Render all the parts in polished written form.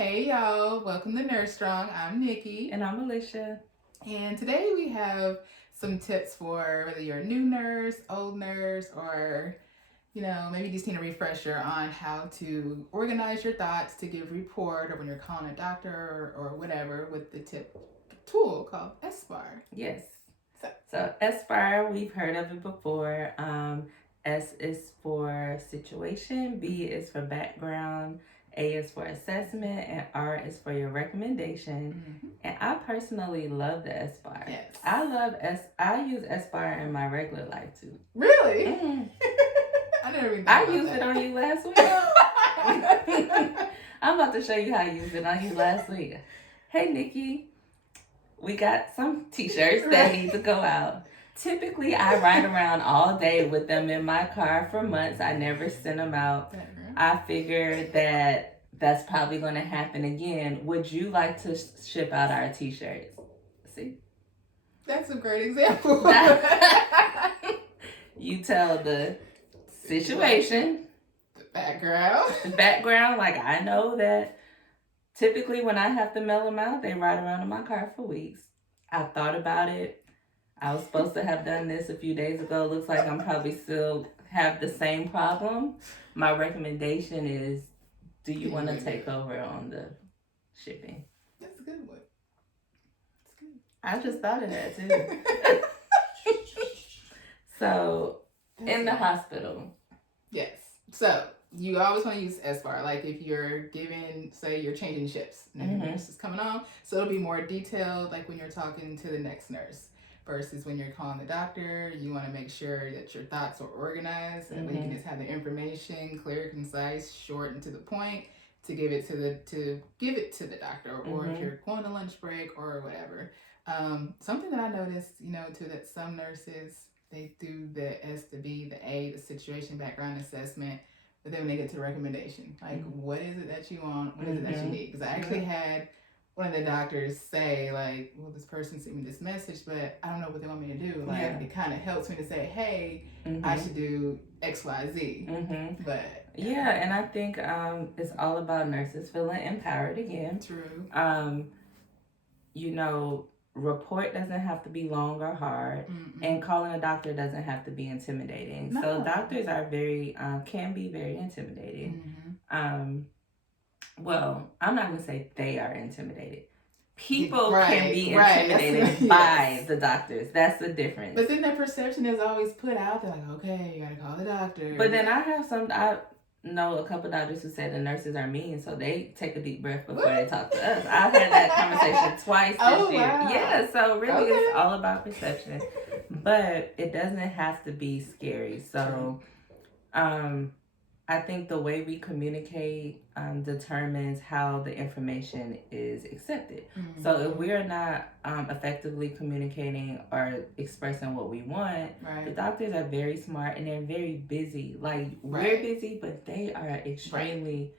Hey y'all, welcome to Nurse Strong. I'm Nikki. And I'm Alicia. And today we have some tips for whether you're a new nurse, old nurse, or maybe you just need a refresher on how to organize your thoughts to give report or when you're calling a doctor or whatever with the tool called SBAR. Yes. So SBAR, we've heard of it before. S is for situation, B is for background, A is for assessment, and R is for your recommendation. Mm-hmm. And I personally love the SBAR. Yes. I use SBAR in my regular life too. Really? Mm-hmm. I never even I used it on you last week. I'm about to show you how I used it on you last week. Hey, Nikki. We got some t-shirts that need to go out. Typically, I ride around all day with them in my car for months. I never send them out. I figured that that's probably going to happen again. Would you like to ship out our t-shirts? See? That's a great example. You tell the situation. The background. The background, like I know that typically when I have to mail them out, they ride around in my car for weeks. I thought about it. I was supposed to have done this a few days ago. Looks like I'm probably still have the same problem. My recommendation is, do you want to take over on the shipping? That's a good one. That's good. I just thought of that too. So, in the hospital. Yes. So, you always want to use SBAR. Like if you're giving, say you're changing shifts and the nurse is coming on. So it'll be more detailed like when you're talking to the next nurse. Versus when you're calling the doctor, you want to make sure that your thoughts are organized and you can just have the information clear, concise, short, and to the point to give it to the doctor, or if you're going to lunch break or whatever. Something that I noticed, too, that some nurses they do the S, the B, the A, the situation background assessment, but then when they get to the recommendation, like what is it that you want? What is it that you need? Because I actually had one of the doctors say like, well, this person sent me this message, but I don't know what they want me to do. Like it kind of helps me to say, hey, I should do X, Y, Z. But yeah, and I think it's all about nurses feeling empowered again. True. Report doesn't have to be long or hard, and calling a doctor doesn't have to be intimidating. No. So doctors are can be very intimidating. Well, I'm not going to say they are intimidated. People can be intimidated by the doctors. That's the difference. But then the perception is always put out there, like, okay, you got to call the doctor. But then I know a couple doctors who said the nurses are mean, so they take a deep breath before they talk to us. I've had that conversation twice this year. Wow. Yeah, so really it's all about perception. But it doesn't have to be scary. So, I think the way we communicate determines how the information is accepted. So if we're not effectively communicating or expressing what we want, the doctors are very smart and they're very busy. Like we're busy, but they are extremely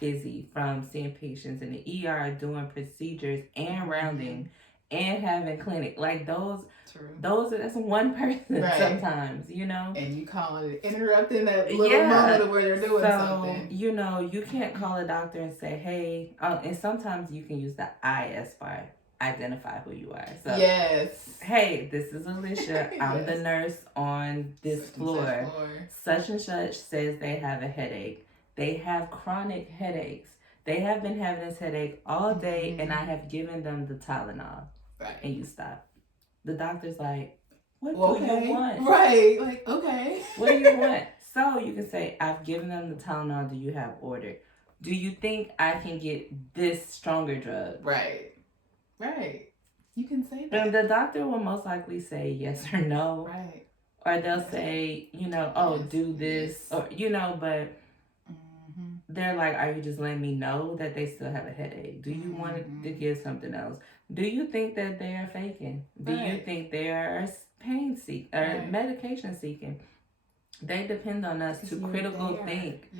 busy, from seeing patients in the ER, doing procedures and rounding and having clinic. Like that's one person sometimes, And you call it interrupting that little moment where they're doing something. You can't call a doctor and say, hey, and sometimes you can use the ISBAR, identify who you are. So hey, this is Alicia. I'm the nurse on this floor. Such and such says they have a headache. They have chronic headaches. They have been having this headache all day, and I have given them the Tylenol. And you stop. The doctor's like, what do you want? Like, okay. What do you want? So you can say, I've given them the Tylenol. Do you have ordered? Do you think I can get this stronger drug? Right. You can say that. And the doctor will most likely say yes or no. Or they'll say, do this. Or, but they're like, are you just letting me know that they still have a headache? Do you want to give something else? Do you think that they are faking? Do you think they are pain seeking or medication seeking? They depend on us to critical think.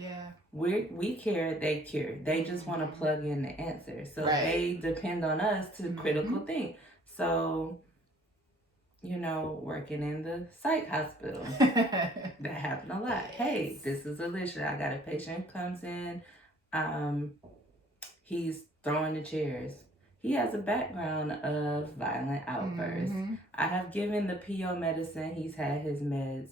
We care, they cure. They just want to plug in the answer. So they depend on us to critical think. So, working in the psych hospital, that happen a lot. Hey, this is Alicia. I got a patient comes in. he's throwing the chairs. He has a background of violent outbursts. Mm-hmm. I have given the PO medicine. He's had his meds.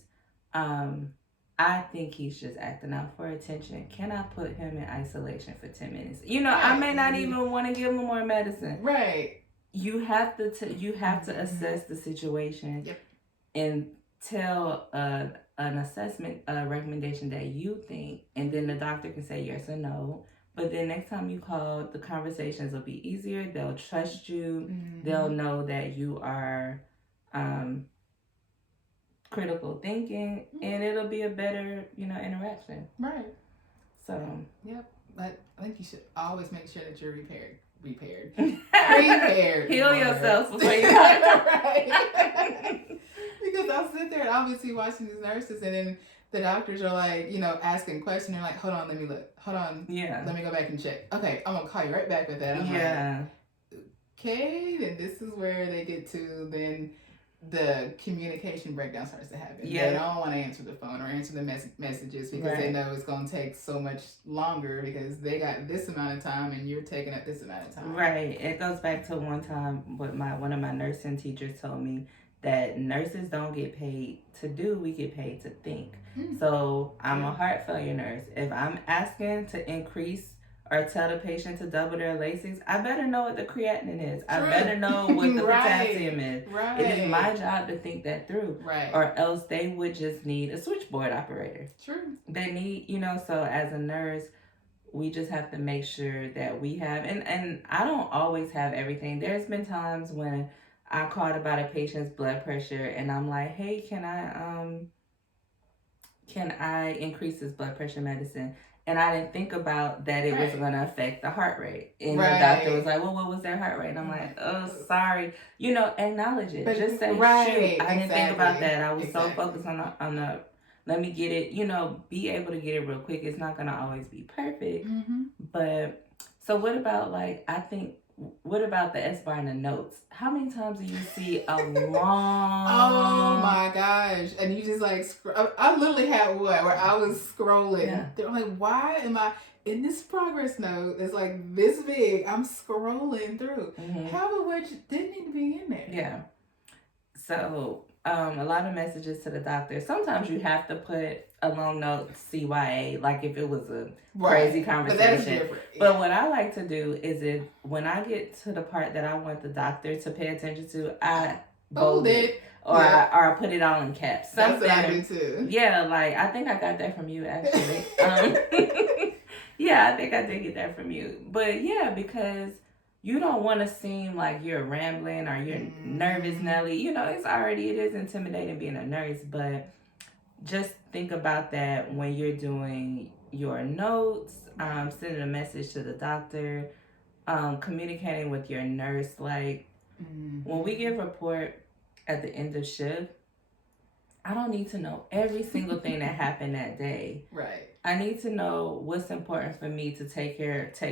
I think he's just acting out for attention. Can I put him in isolation for 10 minutes? You know, I may not even want to give him more medicine. Right. You have to assess the situation. Yep. And tell an assessment recommendation that you think, and then the doctor can say yes or no. But then next time you call, the conversations will be easier. They'll trust you. Mm-hmm. They'll know that you are critical thinking, and it'll be a better, interaction. Right. So. Yep. But I think you should always make sure that you're prepared. Prepared. Heal yourself before you right. Because I'll sit there and I'll be watching these nurses, and then the doctors are like, asking questions. They're like, hold on, let me look. Hold on. Yeah. Let me go back and check. Okay, I'm going to call you right back with that. I'm like, okay, then this is where they get to, then the communication breakdown starts to happen. Yeah. They don't want to answer the phone or answer the messages because they know it's going to take so much longer because they got this amount of time and you're taking up this amount of time. Right. It goes back to one time what one of my nursing teachers told me, that nurses don't get paid to do, we get paid to think. So I'm a heart failure nurse. If I'm asking to increase or tell the patient to double their Lasix, I better know what the creatinine is. I better know what the potassium is. Right. It is my job to think that through. Right. Or else they would just need a switchboard operator. True. They need, so as a nurse, we just have to make sure that we have, and I don't always have everything. There's been times when I called about a patient's blood pressure and I'm like, hey, can I increase his blood pressure medicine? And I didn't think about that it was going to affect the heart rate. And the doctor was like, well, what was their heart rate? And I'm like, oh, sorry. Acknowledge it. But just say, shoot, I didn't think about that. I was so focused on the, let me get it, be able to get it real quick. It's not going to always be perfect. Mm-hmm. But, so what about what about the SBAR and the notes? How many times do you see a long... Oh my gosh. And you just I literally had one where I was scrolling. Yeah. They're like, why am I in this progress note? It's like this big. I'm scrolling through. Mm-hmm. Half of which didn't need to be in there. Yeah. So, a lot of messages to the doctor. Sometimes you have to put a long note CYA, like if it was a crazy conversation. But that's different. Yeah. But what I like to do is when I get to the part that I want the doctor to pay attention to, I bold it. Or I put it all in caps. That's what I do too. Yeah, I think I got that from you actually. Yeah, I think I did get that from you. But yeah, because you don't want to seem like you're rambling or you're nervous, Nelly. It is intimidating being a nurse, but just think about that when you're doing your notes, sending a message to the doctor, communicating with your nurse. When we give report at the end of shift, I don't need to know every single thing that happened that day. Right. I need to know what's important for me to take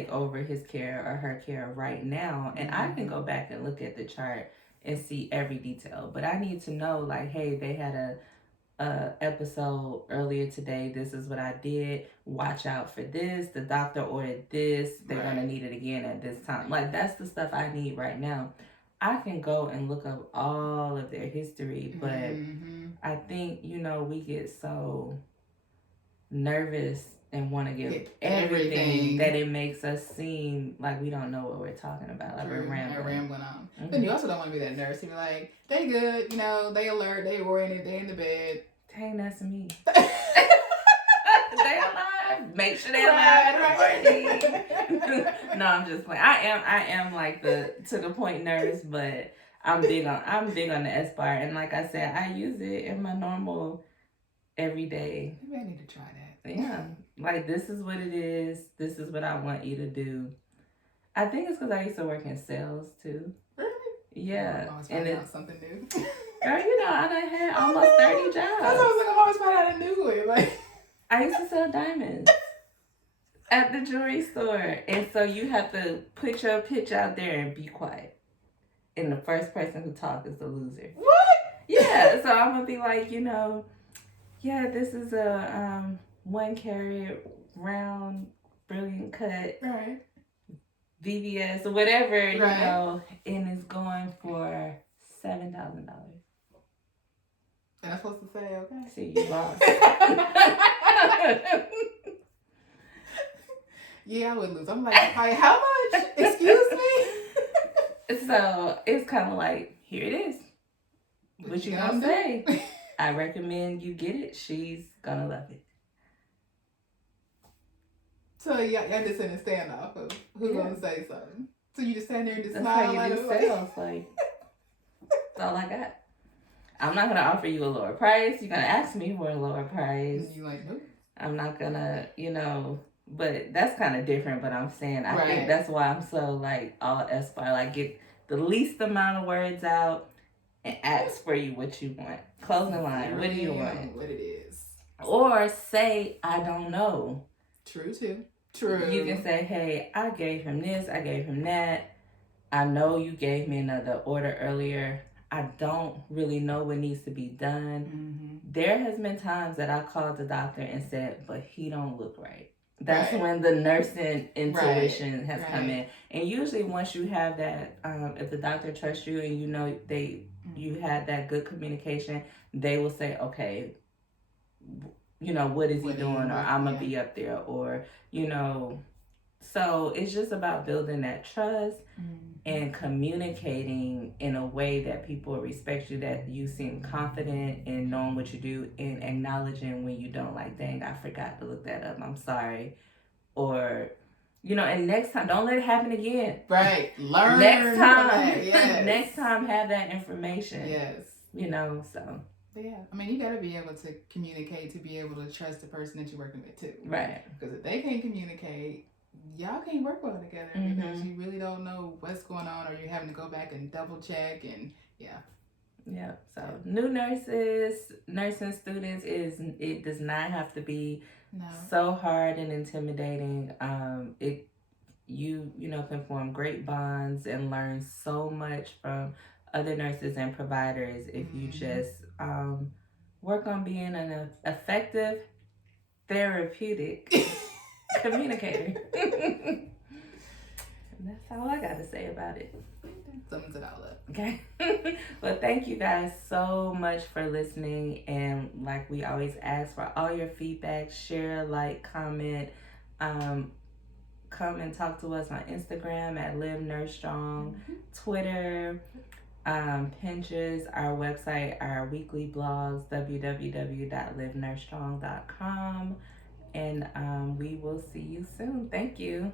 over his care or her care right now. And I can go back and look at the chart and see every detail. But I need to know, hey, they had a episode earlier today. This is what I did. Watch out for this. The doctor ordered this. They're going to need it again at this time. That's the stuff I need right now. I can go and look up all of their history, but I think, we get so nervous and want to give everything that it makes us seem like we don't know what we're talking about. We're rambling on. Mm-hmm. But you also don't want to be that nurse. You're like, they good, they alert, they oriented, they in the bed. Dang, that's me. They alive. Make sure they alive in the morning. No, I'm just playing. I am the to the point nurse, but I'm big on the SBAR, and like I said, I use it in my normal everyday. Maybe I need to try that. Yeah, this is what it is. This is what I want you to do. I think it's because I used to work in sales too. Really? Yeah. I'm always finding out something new. Girl, I done had almost 30 jobs. That's what I'm always finding out a new one. I used to sell diamonds at the jewelry store. And so you have to put your pitch out there and be quiet. And the first person who talks is the loser. What? Yeah. So I'm going to be like, yeah, this is a 1 carat round brilliant cut. Right. VVS or whatever, Right. you know, and it's going for $7,000. And I'm supposed to say, okay. See, you lost. Yeah, I would lose. I'm like, hi, how much? Excuse me? So it's kind of like, here it is. What you gonna say? I recommend you get it. She's gonna love it. So y'all just in a standoff of who's gonna say something. So you just stand there and just That's smile. how you do sales. Like, that's all I got. I'm not gonna offer you a lower price. You're gonna ask me for a lower price. And you like, nope. I'm not gonna, you know. But that's kind of different. But I'm saying, I think that's why I'm so like all SBAR. Like, get the least amount of words out and ask for you what you want. Closing line. What do you want? What it is. Or say, I don't know. True too. True. You can say, hey, I gave him this. I gave him that. I know you gave me another order earlier. I don't really know what needs to be done. Mm-hmm. There has been times that I called the doctor and said, but he don't look right. That's when the nursing intuition has come in. And usually once you have that, if the doctor trusts you and you know you had that good communication, they will say, okay, you know, what is he doing? Or I'm going to be up there. Or, you know, so it's just about building that trust and communicating in a way that people respect you, that you seem confident in knowing what you do and acknowledging when you don't, like, dang, I forgot to look that up. I'm sorry. Or, you know, and next time, don't let it happen again. Right. Learn. Next time. Yes. Next time, have that information. Yes. You know, so. Yeah. I mean, you got to be able to communicate to be able to trust the person that you're working with, too. Right. Because if they can't communicate, y'all can't work well together because you really don't know what's going on, or you're having to go back and double check, and yeah. So new nurses, nursing students, it does not have to be so hard and intimidating. You know, can form great bonds and learn so much from other nurses and providers if you just work on being an effective therapeutic communicator. That's all I got to say about it. Sums it all up. Okay. Well, thank you guys so much for listening. And like we always ask for all your feedback, share, like, comment. Come and talk to us on Instagram at Live Nurse Strong, Twitter, Pinterest, our website, our weekly blogs, www.livenursestrong.com. And we will see you soon. Thank you.